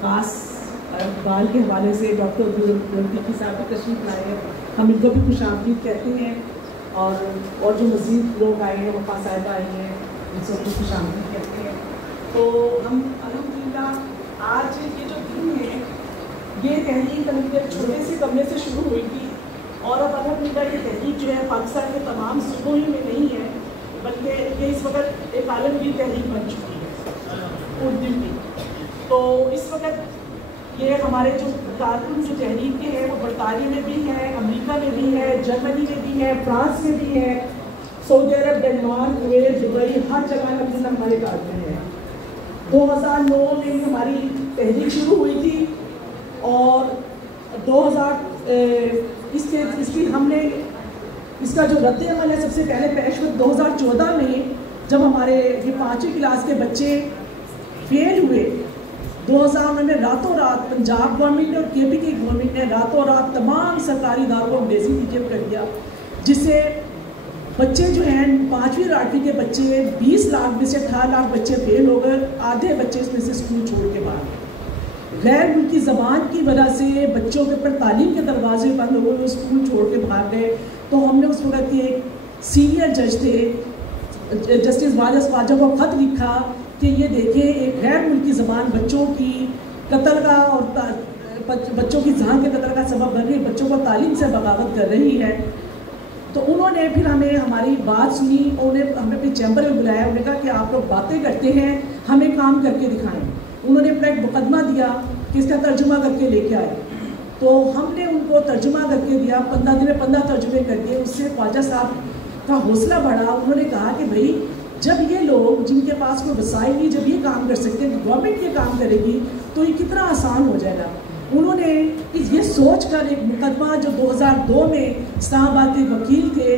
خاص اقبال کے حوالے سے ڈاکٹر عبداللطیف صاحب کا تشریف لائے ہیں، ہم ان کو بھی خوش آمدید کہتے ہیں، اور جو مزید لوگ آئے ہیں، وفا صاحبہ آئی ہیں، ان سب کو خوش آمدید کہتے ہیں۔ تو ہم الحمدللہ آج یہ جو دن ہے، یہ تحریک ایک چھوٹے سے کمرے سے شروع ہوئی تھی، اور اب الحمدللہ یہ تحریک جو ہے پاکستان کے تمام صوبوں ہی میں نہیں ہے، بلکہ یہ اس وقت ایک عالمگیر تحریک بن چکی ہے اردو کی۔ تو اس وقت یہ ہمارے جو کارکن جو تحریک کے ہیں وہ برطانیہ میں بھی ہیں، امریکہ میں بھی ہے، جرمنی میں بھی ہے، فرانس میں بھی ہے، سعودی عرب، ڈنمارک، کویت، دبئی، ہر جگہ الحمدللہ ہمارے کارکن ہیں۔ 2009 میں ہماری تحریک شروع ہوئی تھی، اور 2000 ہم نے اس کا جو رد عمل ہے سب سے پہلے پیش ہوا 2014 میں، جب ہمارے یہ 5ویں کلاس کے بچے فیل ہوئے۔ 2009 میں راتوں رات پنجاب گورنمنٹ نے اور کے پی کی گورنمنٹ نے راتوں رات تمام سرکاری اداروں کو انگریزی میڈیم کر دیا، جس سے بچے جو ہیں 5ویں اور 8ویں کے بچے 20 لاکھ میں سے 18 لاکھ بچے فیل ہو گئے، آدھے بچے اس میں سے اسکول چھوڑ کے باہر۔ غیر ملکی زبان کی وجہ سے بچوں کے اوپر تعلیم کے دروازے بند ہو گئے، اسکول چھوڑ کے بھاگ گئے۔ تو ہم نے اس وقت ایک سینئر جج تھے، جسٹس واجد خواجہ کو خط لکھا کہ یہ دیکھیں ایک غیر ملکی زبان بچوں کی قتل کا اور بچوں کی جان کے قتل کا سبب بن رہی ہے، بچوں کو تعلیم سے بغاوت کر رہی ہے۔ تو انہوں نے پھر ہماری بات سنی، ہمیں اپنے چیمبر میں بلایا، انہوں نے کہا کہ آپ لوگ باتیں کرتے ہیں، ہمیں کام کر کے دکھائیں۔ انہوں نے اپنا ایک مقدمہ دیا کہ اس کا ترجمہ کر کے لے کے آئے، تو ہم نے ان کو ترجمہ کر کے دیا، 15 دن میں 15 ترجمے کر دیے۔ اس سے خواجہ صاحب کا حوصلہ بڑھا، انہوں نے کہا کہ بھائی جب یہ لوگ جن کے پاس کوئی وسائل نہیں، جب یہ کام کر سکتے ہیں، گورنمنٹ یہ کام کرے گی تو یہ کتنا آسان ہو جائے گا۔ انہوں نے یہ سوچ کر ایک مقدمہ جو 2002 میں اسلام آباد کے وکیل تھے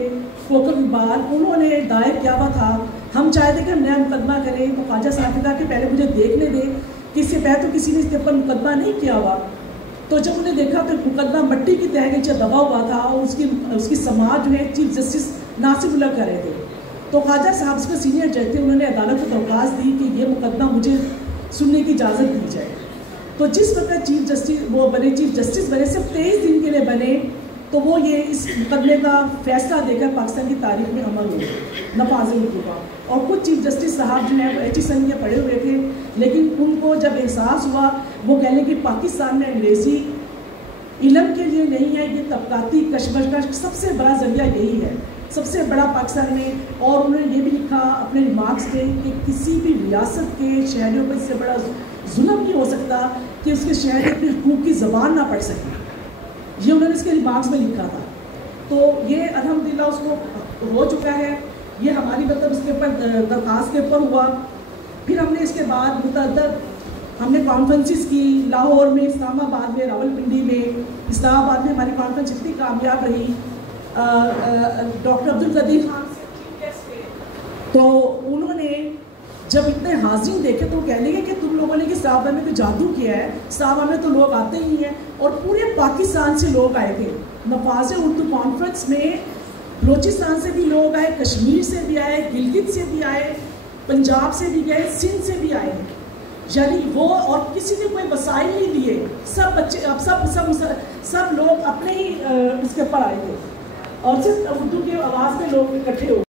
کوکب اقبال، انہوں نے دائر کیا ہوا تھا۔ ہم چاہتے کہ ہم نیا مقدمہ کریں، تو خواجہ صاحب نے کہا کہ پہلے مجھے دیکھنے دیں کہ اس سے پہلے تو کسی نے اس کے اوپر مقدمہ نہیں کیا ہوا۔ تو جب انہیں دیکھا تو مقدمہ مٹی کی تہ نیچے دبا ہوا تھا، اور اس کی سماعت جو ہے چیف جسٹس ناصر اللہ کر رہے تھے۔ تو خواجہ صاحب اس کے سینئر جج تھے، انہوں نے عدالت کو درخواست دی کہ یہ مقدمہ مجھے سننے کی اجازت دی جائے۔ تو جس وقت چیف جسٹس بنے صرف 23 دن کے لیے بنے، تو وہ یہ اس مقدمے کا فیصلہ دے کر پاکستان کی تاریخ میں عمل ہوئے، نفاذ ہوا۔ اور کچھ چیف جسٹس صاحب جو ہیں وہ ایچیسن کے پڑھے ہوئے تھے، لیکن ان کو جب احساس ہوا، وہ کہنے کہ پاکستان میں انگریزی علم کے لیے نہیں ہے، یہ طبقاتی کشمکش کا سب سے بڑا ذریعہ یہی ہے، سب سے بڑا پاکستان میں۔ اور انہوں نے یہ بھی لکھا اپنے ریمارکس میں کہ کسی بھی ریاست کے شہریوں پر اس سے بڑا ظلم نہیں ہو سکتا کہ اس کے شہری اپنے حقوق کی زبان نہ پڑھ سکیں، یہ انہوں نے اس کے ریمارکس میں لکھا تھا۔ تو یہ الحمدللہ اس کو ہو چکا ہے، یہ ہماری اس کے اوپر درخواست کے اوپر ہوا۔ پھر ہم نے اس کے بعد متعدد ہم نے کانفرنسز کی، لاہور میں، اسلام آباد میں، راولپنڈی میں۔ اسلام آباد میں ہماری کانفرنس اتنی کامیاب رہی، ڈاکٹر عبدالقدیر خان سے چیف گیسٹ تھے، تو انہوں نے جب اتنے حاضرین دیکھے تو وہ کہنے لگے کہ تم لوگوں نے کہ صحابہ میں تو جادو کیا ہے، صحابہ میں تو لوگ آتے ہی ہیں۔ اور پورے پاکستان سے لوگ آئے تھے نفاذ اردو کانفرنس میں، بلوچستان سے بھی لوگ آئے، کشمیر سے بھی آئے، گلگت سے بھی آئے، پنجاب سے بھی گئے، سندھ سے بھی آئے ہیں۔ یعنی وہ اور کسی نے کوئی وسائل نہیں دیے، سب بچے سب لوگ اپنے ہی اس کے اوپر آئے تھے، اور صرف اردو کی آواز میں لوگ اکٹھے ہو